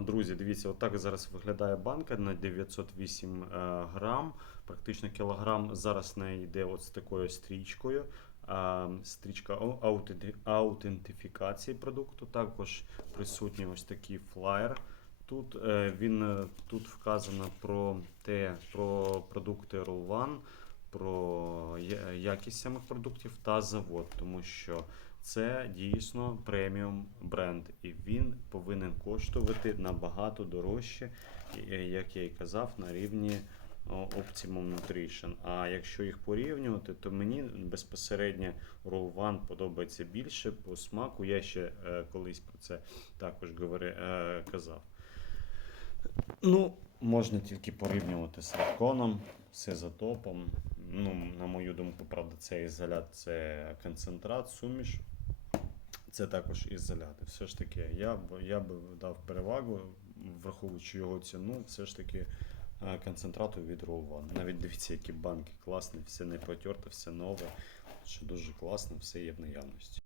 Друзі, дивіться, отак зараз виглядає банка на 908 е, грам, практично кілограм. Зараз в неї йде от з такою стрічкою. Стрічка аутентифікації продукту. Також присутній ось такий флаєр. Тут е, він е, тут вказано про те, про продукти Roll про якість самих продуктів та завод, тому що це дійсно преміум бренд, і він повинен коштувати набагато дорожче, як я і казав, на рівні Optimum Nutrition. А якщо їх порівнювати, то мені безпосередньо Roll One подобається більше по смаку. Я ще е, колись про це також говори, е, казав. Ну, можна тільки порівнювати з Реконом, з ізотопом. Ну, на мою думку, правда, це ізолят, це концентрат, суміш. Це також із заляди. Все ж таки, я б я би дав перевагу, враховуючи його ціну, все ж таки е, концентрату від Рова. Навіть дивіться, які банки класні, все не потерте, все нове, що дуже класно, все є в наявності.